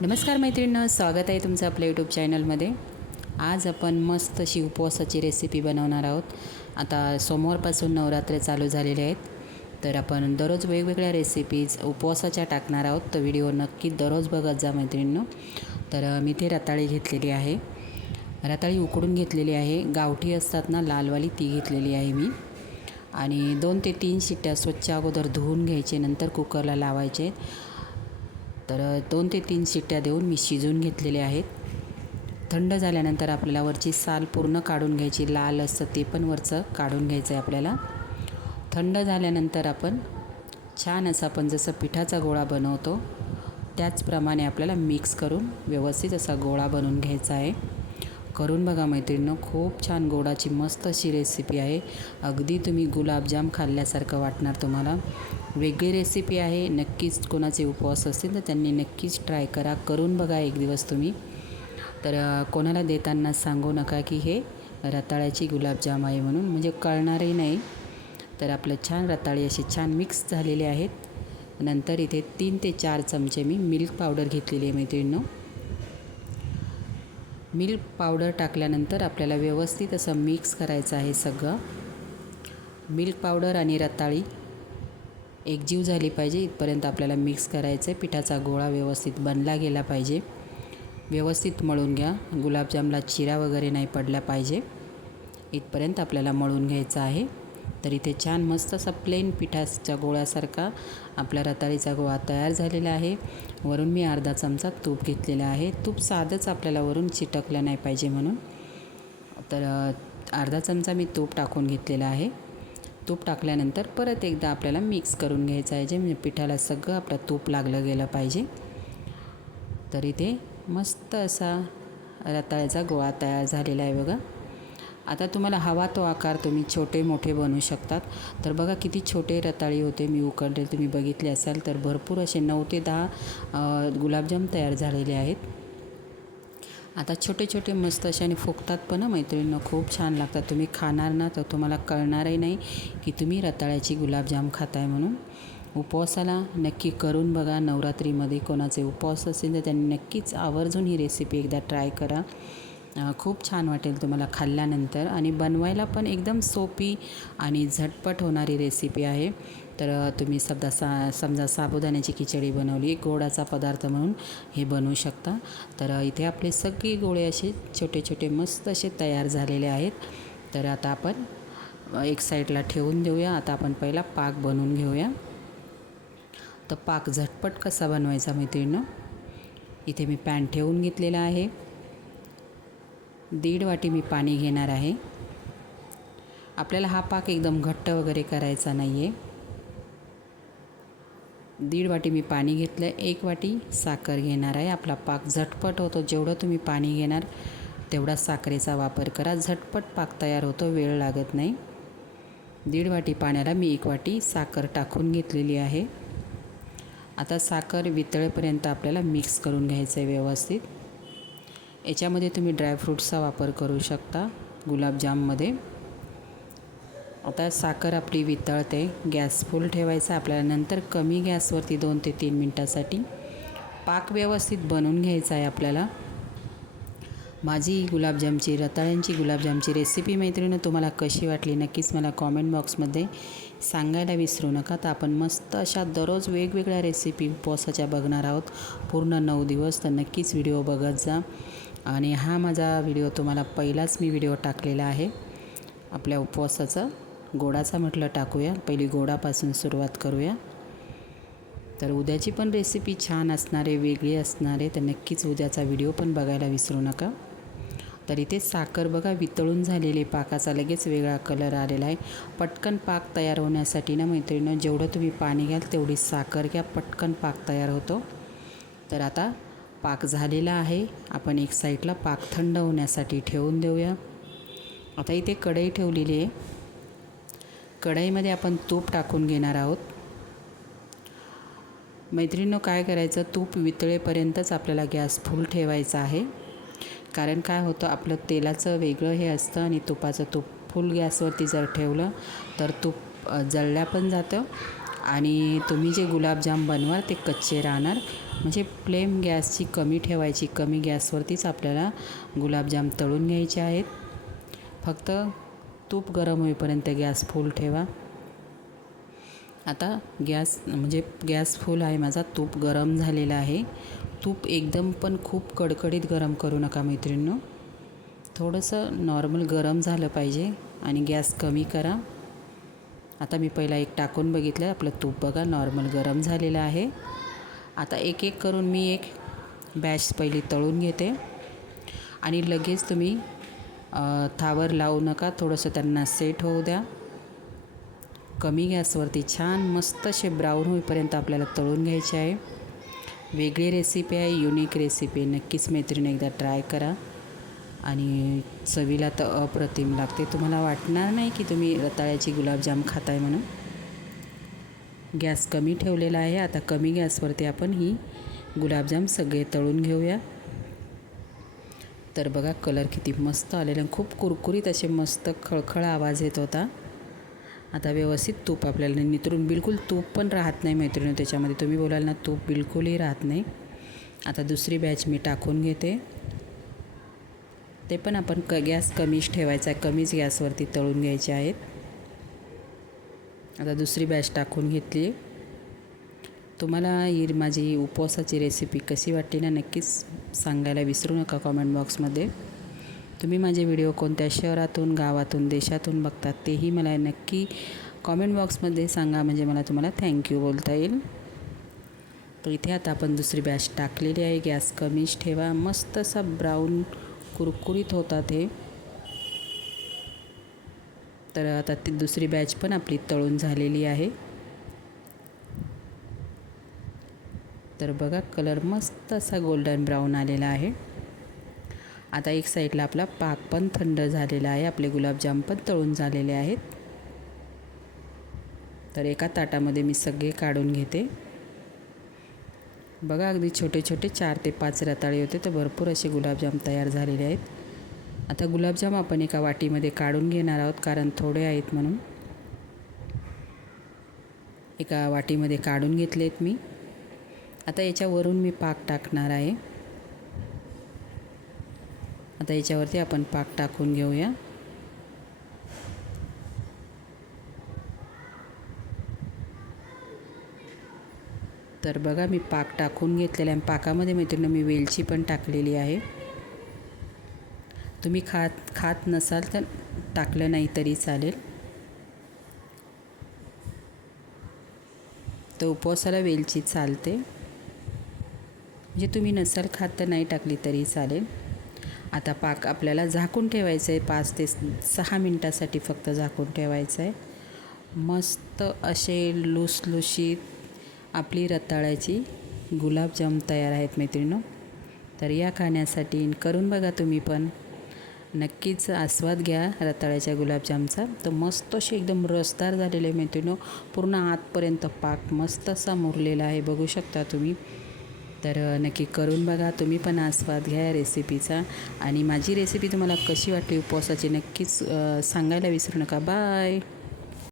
नमस्कार मैत्रिणींना स्वागत आहे तुमचं आपल्या यूट्यूब चॅनलमध्ये आज आपण मस्त अशी उपवासाची रेसिपी बनवणार आहोत. आता सोमवारपासून नवरात्र चालू झालेले आहेत. तर आपण दररोज वेगवेगळ्या रेसिपीज उपवासाच्या टाकणार आहोत. तर व्हिडिओ नक्की दररोज बघत जा मैत्रिणींनो. तर मी ते रताळी घेतलेली आहे. रताळी उकडून घेतलेली आहे. गावठी असतात ना लालवाली ती घेतलेली आहे मी. आणि दोन ते तीन शिट्ट्या स्वच्छ अगोदर धुवून घ्यायचे नंतर कुकरला लावायचे. तर दोन ते तीन शिट्ट्या देऊन मी शिजवून घेतलेले आहेत. थंड झाल्यानंतर आपल्याला वरची साल पूर्ण काढून घ्यायची लाल असतं ते पण वरचं काढून घ्यायचं आहे आपल्याला. थंड झाल्यानंतर आपण छान असं आपण जसं पिठाचा गोळा बनवतो त्याचप्रमाणे आपल्याला मिक्स करून व्यवस्थित असा गोळा बनवून घ्यायचा आहे. करून बघा मैत्रिणीनं खूप छान गोडाची मस्त अशी रेसिपी आहे. अगदी तुम्ही गुलाबजाम खाल्ल्यासारखं वाटणार तुम्हाला. वेगळी रेसिपी आहे नक्कीच कोणाचे उपवास असतील तर त्यांनी नक्कीच ट्राय करा. करून बघा एक दिवस तुम्ही. तर कोणाला देताना सांगू नका की हे रताळ्याची गुलाबजाम आहे म्हणून म्हणजे कळणारही नाही. तर आपलं छान रताळी असे छान मिक्स झालेले आहेत. नंतर इथे तीन ते चार चमचे मी मिल्क पावडर घेतलेली आहे मैत्रिणीनं. मिल्क पावडर टाकल्यानंतर आपल्याला व्यवस्थित असं मिक्स करायचं आहे सगळं. मिल्क पावडर आणि रताळी एकजीव झाली पाहिजे इथपर्यंत आपल्याला मिक्स करायचं आहे पिठाचा गोळा व्यवस्थित बनला गेला पाहिजे. व्यवस्थित मळून घ्या. गुलाबजामला चिरा वगैरे नाही पडला पाहिजे. इथपर्यंत आपल्याला मळून घ्यायचं आहे. तर इथे छान मस्त असा प्लेन पिठाच्या गोळ्यासारखा आपला रताळीचा गोळा तयार झालेला आहे. वरून मी अर्धा चमचा तूप घेतलेला आहे. तूप साधंच आपल्याला वरून चिटकलं नाही पाहिजे म्हणून. तर अर्धा चमचा मी तूप टाकून घेतलेला आहे. तूप टाकल्यानंतर परत एकदा आपल्याला मिक्स करून घ्यायचं आहे. जे म्हणजे पिठाला सगळं आपलं तूप लागलं गेलं पाहिजे. तर इथे मस्त असा रताळ्याचा गोळा तयार झालेला आहे बघा. आता तुम्हाला हवा तो आकार तुम्ही छोटे मोठे बनवू शकतात. तर बघा किती छोटे रताळी होते मी उकडले तुम्ही बघितले असाल तर भरपूर असे नऊ ते दहा गुलाबजाम तयार झालेले आहेत. आता छोटे छोटे मस्त असे आणि फुकतात पण मैत्रिणींना खूप छान लागतात. तुम्ही खाणार ना तर तुम्हाला कळणारही नाही की तुम्ही रताळ्याची गुलाबजाम खाताय म्हणून. उपवासाला नक्की करून बघा नवरात्रीमध्ये कोणाचे उपवास असेल तर त्यांनी नक्कीच आवर्जून ही रेसिपी एकदा ट्राय करा. खूप छान वाटेल तुम्हाला खाल्ल्यानंतर. आणि बनवायला पण एकदम सोपी आणि झटपट होणारी रेसिपी आहे. तर तुम्ही समजा सा समजा साबुदाण्याची खिचडी बनवली गोडाचा पदार्थ म्हणून हे बनवू शकता. तर इथे आपले सगळे गोळे असे छोटे छोटे मस्त असे तयार झालेले आहेत. तर आता आपण एक साईडला ठेवून देऊया. आता आपण पहिला पाक बनवून घेऊया. तर पाक झटपट कसा बनवायचा मैत्रिणीनं? इथे मी पॅन ठेवून घेतलेला आहे. दीड वाटी मी पाणी घेणार आहे. आपल्याला हा पाक एकदम घट्ट वगैरे करायचा नाही आहे दीड वाटी मी पाणी घेतलं एक वाटी साखर घेणार आहे. आपला पाक झटपट होतो. जेवढं तुम्ही पाणी घेणार तेवढा साखरेचा वापर करा. झटपट पाक तयार होतो. वेळ लागत नाही. दीड वाटी पाण्याला मी एक वाटी साखर टाकून घेतलेली आहे. आता साखर वितळेपर्यंत आपल्याला मिक्स करून घ्यायचं आहे व्यवस्थित. याच्यामध्ये तुम्ही ड्रायफ्रूट्सचा वापर करू शकता गुलाबजाममध्ये. आता साखर आपली वितळते गॅस फुल ठेवायचा आपल्याला. नंतर कमी गॅसवरती दोन ते तीन मिनटासाठी पाक व्यवस्थित बनवून घ्यायचा आहे आपल्याला. माझी गुलाबजामची रताळ्यांची गुलाबजामची रेसिपी मैत्रिणी तुम्हाला कशी वाटली नक्कीच मला कॉमेंट बॉक्समध्ये सांगायला विसरू नका. तर आपण मस्त अशा दररोज वेगवेगळ्या रेसिपी उपवासाच्या बघणार आहोत. पूर्ण नऊ दिवस तर नक्कीच व्हिडिओ बघत जा. आणि हा माझा व्हिडिओ तुम्हाला पहिलाच मी व्हिडिओ टाकलेला आहे. आपल्या उपवासाचा गोडाचा म्हटलं टाकूया. पहिली गोडापासून सुरुवात करूया. तर उद्याची पण रेसिपी छान असणार आहे वेगळी असणार आहे तर नक्कीच उद्याचा व्हिडिओ पण बघायला विसरू नका. तर इथे साखर बघा वितळून झालेली पाकाचा लगेच वेगळा कलर आलेला आहे. पटकन पाक तयार होण्यासाठी ना मैत्रिणीनं जेवढं तुम्ही पाणी घ्याल तेवढी साखर घ्या. पटकन पाक तयार होतो. तर आता पाक झालेला आहे. आपण एक साईडला पाक थंड होण्यासाठी ठेवून देऊया. आता इथे कढई ठेवलेली आहे. कढईमध्ये आपण तूप टाकून घेणार आहोत. मैत्रिणीनं काय करायचं? तूप वितळेपर्यंतच आपल्याला गॅस फुल ठेवायचा आहे. कारण काय होतं? आपलं तेलाचं वेगळं हे असतं आणि तुपाचं तूप फुल गॅसवरती जर ठेवलं तर तूप जळल्या पण जातं. आणि तुम्ही जे गुलाबजाम बनवाल ते कच्चे राहणार. म्हणजे फ्लेम गॅसची कमी ठेवायची कमी गॅसवरतीच आपल्याला गुलाबजाम तळून घ्यायचे आहेत. फक्त तूप गरम होईपर्यंत गॅस फुल ठेवा. आता गॅस म्हणजे गॅस फुल आहे माझा तूप गरम झालेला आहे. तूप एकदम पण खूप कडकडीत गरम करू नका मैत्रिणींनो. थोडंसं नॉर्मल गरम झालं पाहिजे आणि गॅस कमी करा. आता मी पहिला एक टाकून बघितलं आपलं तूप बघा नॉर्मल गरम झालेलं आहे. आता एक एक करून मी एक बॅच पहिली तळून घेते. आणि लगेच तुम्ही थावर लावू नका थोडंसं त्यांना सेट होऊ द्या. कमी गॅसवरती छान मस्त असे ब्राऊन होईपर्यंत आपल्याला तळून घ्यायचे आहे. वेगळी रेसिपी आहे युनिक रेसिपी नक्कीच मैत्रीण एकदा ट्राय करा. आणि चवीला तर अप्रतिम लागते. तुम्हाला वाटणार नाही की तुम्ही रताळ्याची गुलाबजाम खाताय म्हणून. गॅस कमी ठेवलेला आहे. आता कमी गॅसवरती आपण ही गुलाबजाम सगळे तळून घेऊया. तर बघा कलर किती मस्त आलेला खूप कुरकुरीत असे मस्त खळखळ आवाज येत होता. आता व्यवस्थित तूप आपल्याला नितरून बिलकुल तूप पण राहत नाही मैत्रिणी त्याच्यामध्ये तुम्ही बोलाल ना तूप बिलकुलही राहत नाही. आता दुसरी बॅच मी टाकून घेते. ते पण आपण क गॅस कमीच ठेवायचा आहे. कमीच गॅसवरती तळून घ्यायचे आहेत. आता दुसरी बॅच टाकून घेतली. तुम्हाला ही माझी उपवासाची रेसिपी कशी वाटली ना नक्कीच सांगायला विसरू नका कॉमेंट बॉक्समध्ये तुम्ही माझे व्हिडिओ कोणत्या शहरातून गावातून देशातून बघतात तेही मला नक्की कॉमेंट बॉक्समध्ये सांगा. म्हणजे मला तुम्हाला थँक्यू बोलता येईल. तर इथे आता आपण दुसरी बॅच टाकलेली आहे. गॅस कमीच ठेवा. मस्त असा ब्राऊन कुरकुरीत होतात हे. तर आता ती दुसरी बॅच पण आपली तळून झालेली आहे. तर बघा कलर मस्त असा गोल्डन ब्राऊन आलेला आहे. आता एक साईडला आपला पाक पण थंड झालेला आहे. आपले गुलाबजाम पण तळून झालेले आहेत. तर एका ताटामध्ये मी सगळे काढून घेते. बघा अगदी छोटे छोटे चार ते पाच रताळे होते तर भरपूर असे गुलाबजाम तयार झालेले आहेत. आता गुलाबजाम आपण एका वाटीमध्ये काढून घेणार आहोत कारण थोडे आहेत म्हणून. एका वाटीमध्ये काढून घेतलेत मी. आता याच्यावरून मी पाक टाकणार आहे. आता याच्यावरती आपण पाक टाकून घेऊया. तर बघा मी पाक टाकून घेतलेला आहे. पाकामध्ये मैत्रिणी मी वेलची पण टाकलेली आहे. तुम्ही खात खात नसाल तर टाकलं नाही तरी चालेल. तर उपवासाला वेलची चालते. म्हणजे तुम्ही नसाल खात तर नाही टाकली तरी चालेल. आता पाक आपल्याला झाकून ठेवायचं आहे पाच ते सहा मिनटासाठी फक्त झाकून ठेवायचं आहे मस्त असे लुसलुशीत आपली रताळ्याची गुलाबजाम तयार आहेत मैत्रिणं तर या खाण्यासाठी करून बघा तुम्ही पण. नक्कीच आस्वाद घ्या रताळ्याच्या गुलाबजामचा. तर मस्त असे एकदम रसदार झालेले मेथीनो पूर्ण आतपर्यंत पाक मस्त असा मुरलेला आहे बघू शकता तुम्ही. तर नक्की करून बघा तुम्ही पण आस्वाद घ्या या रेसिपीचा आणि माझी रेसिपी तुम्हाला कशी वाटली उपवासाची नक्कीच सांगायला विसरू नका. बाय